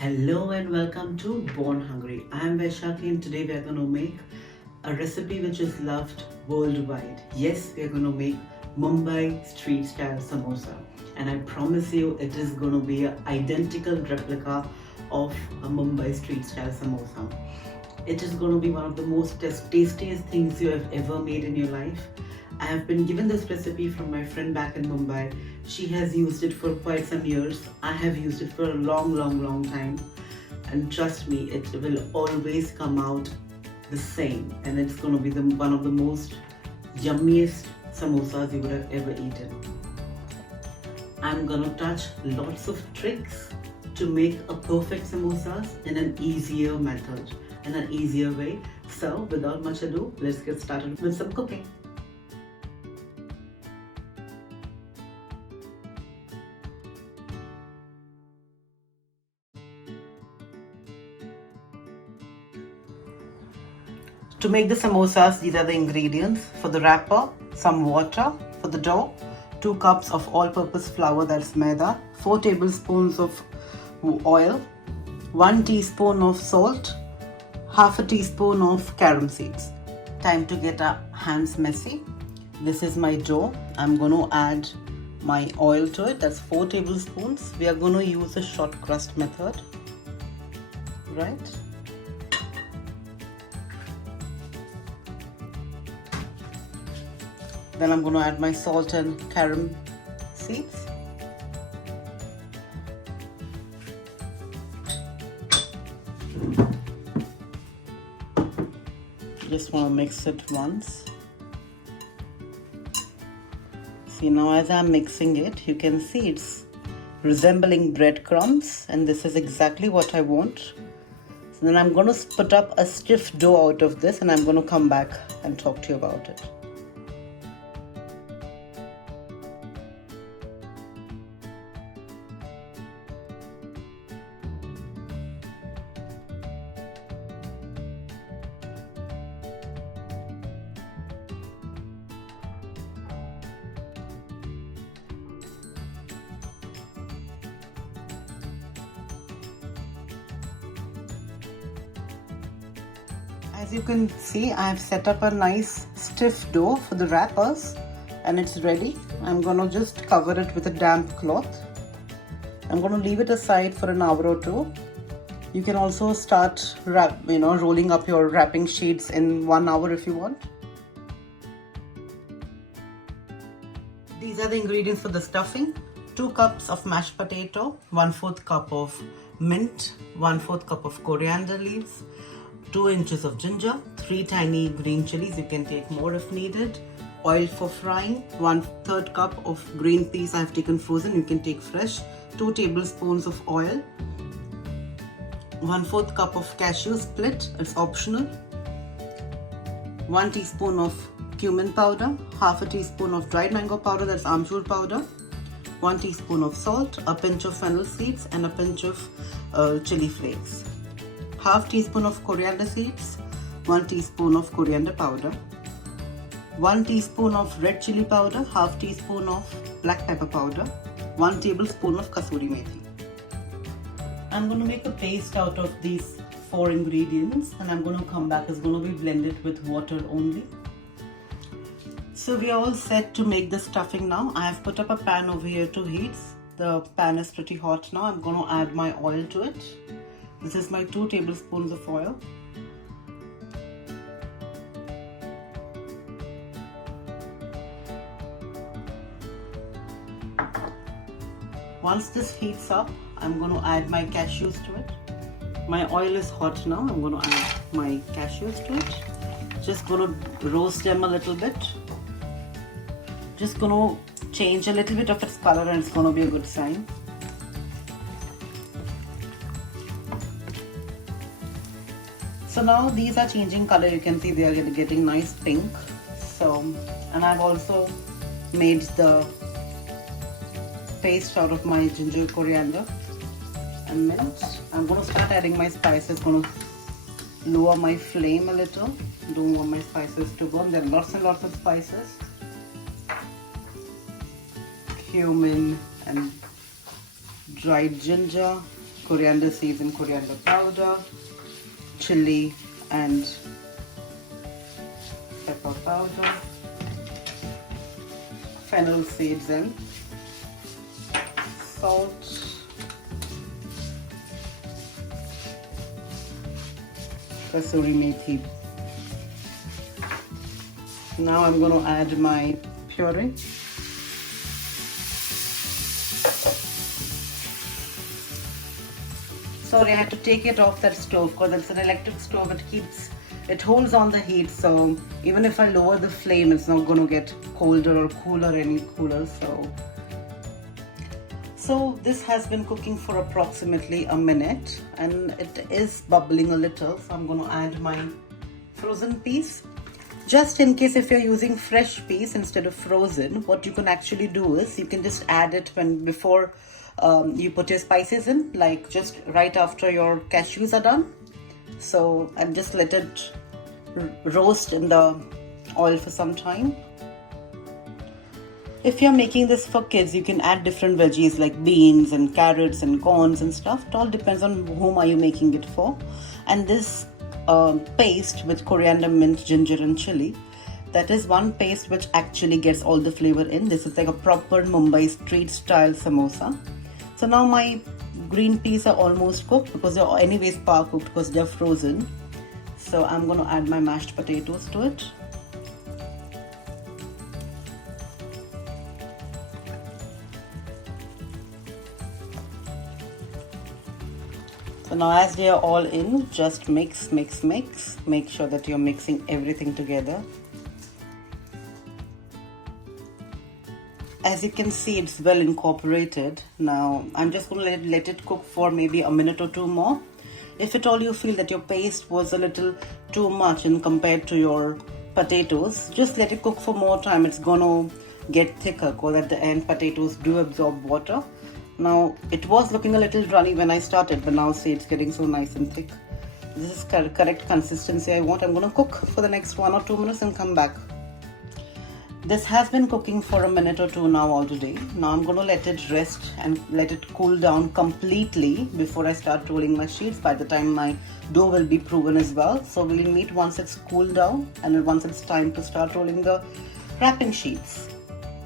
Hello and welcome to Born Hungry. I'm Vaishaki and today we are going to make a recipe which is loved worldwide. Yes, we are going to make Mumbai street style samosa, and I promise you it is going to be an identical replica of a Mumbai street style samosa. It is going to be one of the most tastiest things you have ever made in your life. I have been given this recipe from my friend back in Mumbai. She has used it for quite some years. I have used it for a long time. And trust me, it will always come out the same. And it's going to be one of the most yummiest samosas you would have ever eaten. I'm going to touch lots of tricks to make a perfect samosas in an easier method, in an easier way. So without much ado, let's get started with some cooking. To make the samosas, these are the ingredients. For the wrapper, some water. For the dough, 2 cups of all-purpose flour, that's maida, 4 tablespoons of oil, 1 teaspoon of salt, half a teaspoon of CARROM seeds. Time to get our hands messy. This is my dough. I'm going to add my oil to it. That's 4 tablespoons. We are going to use a short crust method, right? Then I'm going to add my salt and CARROM seeds. Just want to mix it once. See, now as I'm mixing it, you can see it's resembling breadcrumbs, and this is exactly what I want. So then I'm going to put up a stiff dough out of this, and I'm going to come back and talk to you about it. As you can see, I have set up a nice stiff dough for the wrappers and it's ready. I'm going to just cover it with a damp cloth. I'm going to leave it aside for an hour or two. You can also start rolling up your wrapping sheets in 1 hour if you want. These are the ingredients for the stuffing. 2 cups of mashed potato, 1/4 cup of mint, 1/4 cup of coriander leaves, 2 inches of ginger, 3 tiny green chilies, you can take more if needed, oil for frying, 1/3 cup of green peas I have taken frozen, you can take fresh, 2 tablespoons of oil, 1/4 cup of cashew split, it's optional, 1 teaspoon of cumin powder, half a teaspoon of dried mango powder, that's amchur powder, 1 teaspoon of salt, a pinch of fennel seeds and a pinch of chili flakes. Half teaspoon of coriander seeds, 1 teaspoon of coriander powder, 1 teaspoon of red chili powder, half teaspoon of black pepper powder, 1 tablespoon of kasuri methi. I'm going to make a paste out of these 4 ingredients and I'm going to come back. It's going to be blended with water only. So we are all set to make the stuffing now. I have put up a pan over here to heat. The pan is pretty hot now. I'm going to add my oil to it. This is my 2 tablespoons of oil. Once this heats up, I'm going to add my cashews to it. My oil is hot now. I'm going to add my cashews to it. Just going to roast them a little bit. Just going to change a little bit of its color and it's going to be a good sign. So now these are changing color, you can see they are getting nice pink. So, and I've also made the paste out of my ginger, coriander and mint. I'm going to start adding my spices, going to lower my flame a little. Don't want my spices to burn. There are lots and lots of spices. Cumin and dried ginger, coriander seeds and coriander powder, chili and pepper powder, fennel seeds and salt, kasuri methi. Now I'm going to add my puree. Sorry, I had to take it off that stove because it's an electric stove. It holds on the heat, so even if I lower the flame, it's not going to get colder or cooler any cooler. So this has been cooking for approximately a minute and it is bubbling a little. So I'm going to add my frozen peas. Just in case if you're using fresh peas instead of frozen, what you can actually do is you can just add it before you put your spices in, like just right after your cashews are done. So and just let it roast in the oil for some time. If you're making this for kids, you can add different veggies like beans and carrots and corns and stuff. It all depends on whom are you making it for. And this paste with coriander, mint, ginger and chili, that is one paste which actually gets all the flavor in. This is like a proper Mumbai street style samosa. So now my green peas are almost cooked because they're anyways par cooked because they're frozen. So I'm going to add my mashed potatoes to it. So now as they are all in, just mix. Make sure that you're mixing everything together. As you can see, it's well incorporated. Now I'm just going to let it cook for maybe a minute or two more. If at all you feel that your paste was a little too much in compared to your potatoes, just let it cook for more time. It's going to get thicker because at the end potatoes do absorb water. Now it was looking a little runny when I started, but now see it's getting so nice and thick. This is correct consistency I want. I'm going to cook for the next 1 or 2 minutes and come back. This has been cooking for a minute or two now already. Now I'm going to let it rest and let it cool down completely before I start rolling my sheets. By the time my dough will be proven as well. So we'll meet once it's cooled down and once it's time to start rolling the wrapping sheets.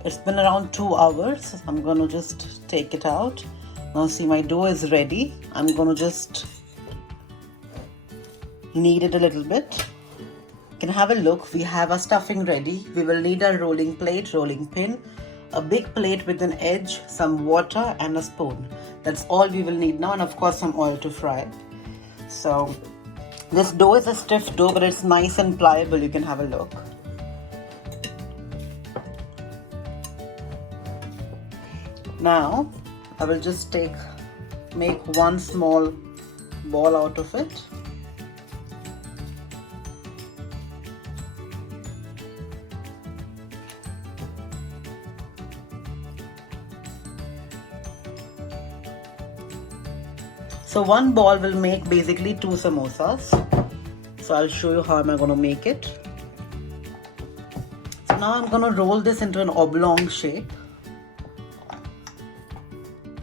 It's been around 2 hours. I'm going to just take it out. Now see, my dough is ready. I'm going to just knead it a little bit. You can have a look. We have our stuffing ready. We will need a rolling plate, rolling pin, a big plate with an edge, some water and a spoon. That's all we will need now, and of course some oil to fry. So this dough is a stiff dough, but it's nice and pliable. You can have a look. Now I will just make one small ball out of it. So one ball will make basically 2 samosas. So I'll show you how am I going to make it. So now I'm going to roll this into an oblong shape.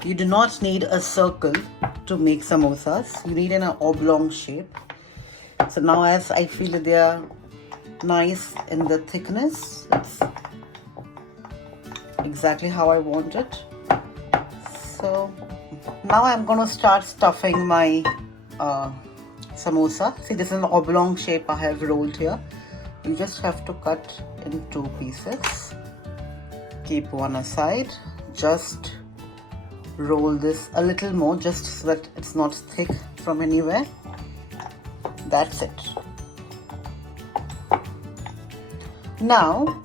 You do not need a circle to make samosas. You need an oblong shape. So now as I feel that they are nice in the thickness, it's exactly how I want it. So now I'm going to start stuffing my samosa. See, this is an oblong shape I have rolled here. You just have to cut in 2 pieces. Keep one aside. Just roll this a little more just so that it's not thick from anywhere. That's it. Now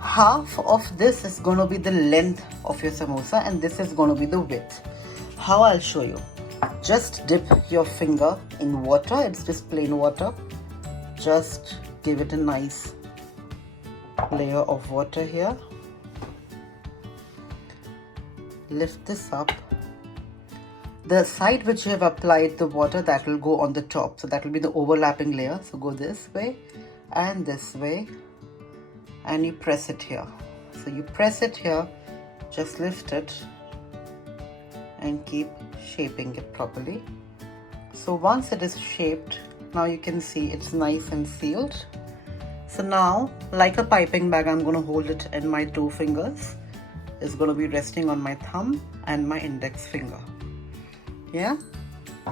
half of this is going to be the length of your samosa and this is going to be the width. How I'll show you. Just dip your finger in water. It's just plain water. Just give it a nice layer of water here. Lift this up. The side which you have applied the water, that will go on the top. So that will be the overlapping layer. So go this way and this way. And you press it here. So you press it here. Just lift it. And keep shaping it properly. So once it is shaped, now you can see it's nice and sealed. So now, like a piping bag, I'm going to hold it in my 2 fingers. It's going to be resting on my thumb and my index finger. Yeah?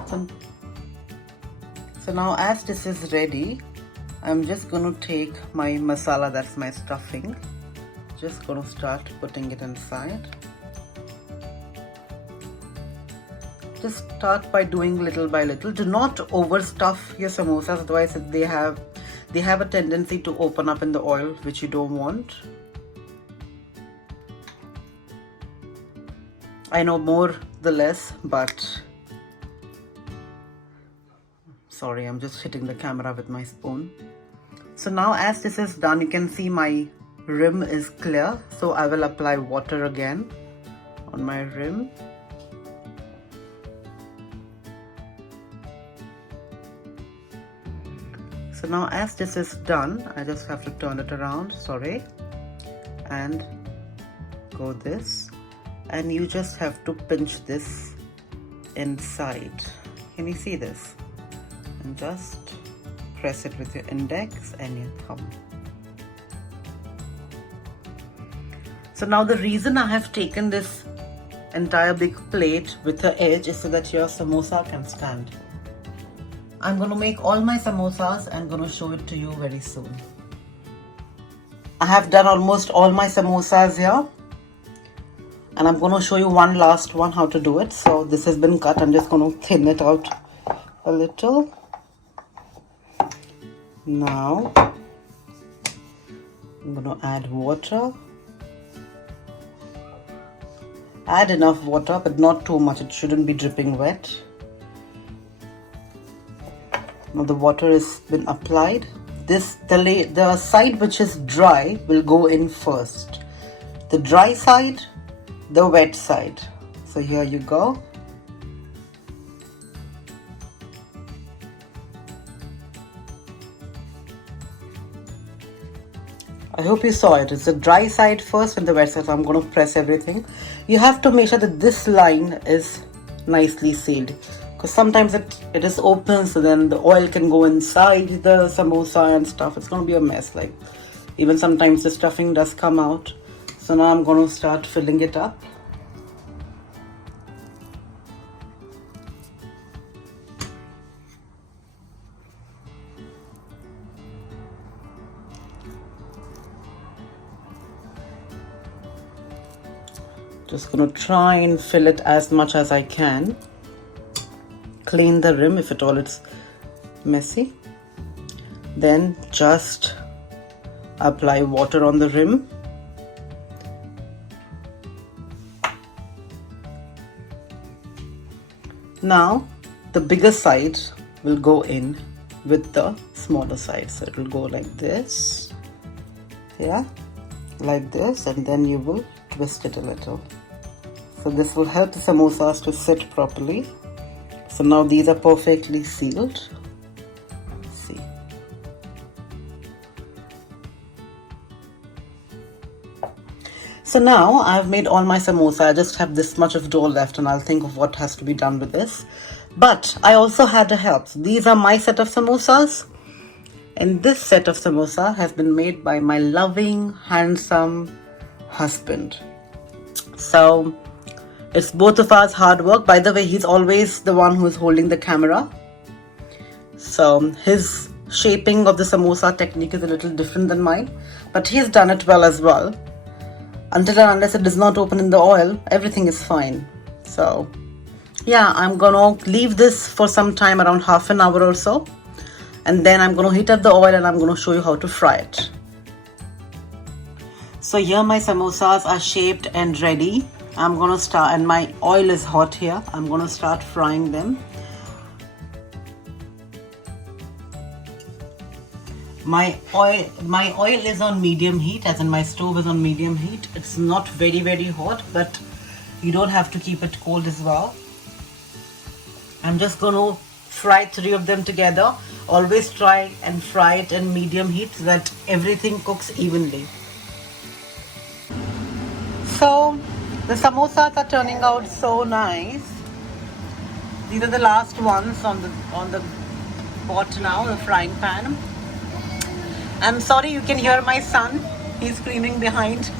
So now as this is ready, I'm just going to take my masala, that's my stuffing. Just going to start putting it inside. Just start by doing little by little. Do not overstuff your samosas, otherwise they have a tendency to open up in the oil, which you don't want. I know more the less, but sorry, I'm just hitting the camera with my spoon. So now as this is done, you can see my rim is clear. So I will apply water again on my rim. So now as this is done, I just have to turn it around, sorry, and go this, and you just have to pinch this inside. Can you see this? And just press it with your index and your thumb. So now the reason I have taken this entire big plate with the edge is so that your samosa can stand. I'm going to make all my samosas and going to show it to you very soon. I have done almost all my samosas here, and I'm going to show you one last one how to do it. So this has been cut. I'm just going to thin it out a little. Now I'm going to add water. Add enough water, but not too much. It shouldn't be dripping wet. Now the water has been applied. The side which is dry will go in first. The dry side, the wet side. So here you go. I hope you saw it. It's the dry side first and the wet side. So I'm going to press everything. You have to make sure that this line is nicely sealed, because sometimes it is open, so then the oil can go inside the samosa and stuff. It's going to be a mess. Like, even sometimes the stuffing does come out. So now I'm going to start filling it up. Just going to try and fill it as much as I can. Clean the rim if at all it's messy. Then just apply water on the rim. Now the bigger side will go in with the smaller side. So it will go like this. Yeah, like this, and then you will twist it a little. So this will help the samosas to sit properly. So now these are perfectly sealed. See. So now I've made all my samosa. I just have this much of dough left, and I'll think of what has to be done with this. But I also had a help. So these are my set of samosas. And this set of samosa has been made by my loving, handsome husband. So it's both of us hard work. By the way, he's always the one who is holding the camera. So his shaping of the samosa technique is a little different than mine, but he's done it well as well. Until and unless it does not open in the oil, everything is fine. So yeah, I'm gonna leave this for some time, around half an hour or so, and then I'm gonna heat up the oil and I'm gonna show you how to fry it. So here my samosas are shaped and ready. I'm gonna start, and my oil is hot here. I'm gonna start frying them. My oil is on medium heat, as in my stove is on medium heat. It's not very hot, but you don't have to keep it cold as well. I'm just gonna fry 3 of them together. Always try and fry it in medium heat so that everything cooks evenly. So the samosas are turning out so nice. These are the last ones on the pot now, the frying pan. I'm sorry, you can hear my son. He's screaming behind.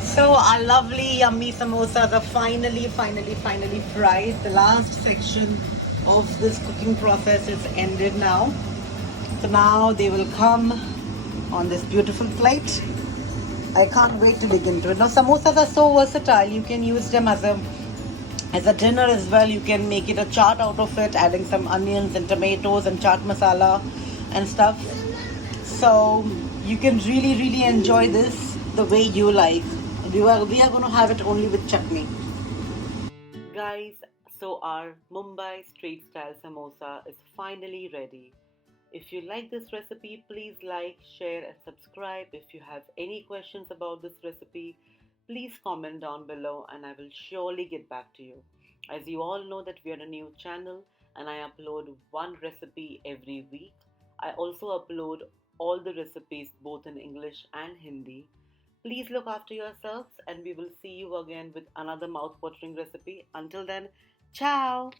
So our lovely yummy samosas are finally fried. The last section of this cooking process is ended now. So now they will come on this beautiful plate. I can't wait to dig into it. Now samosas are so versatile. You can use them as a dinner as well. You can make it a chaat out of it, adding some onions and tomatoes and chaat masala and stuff. So you can really enjoy this the way you like. We are going to have it only with chutney. Guys, so our Mumbai street style samosa is finally ready. If you like this recipe, please like, share, and subscribe. If you have any questions about this recipe, please comment down below and I will surely get back to you. As you all know that we are a new channel and I upload one recipe every week. I also upload all the recipes both in English and Hindi. Please look after yourselves and we will see you again with another mouth-watering recipe. Until then, ciao!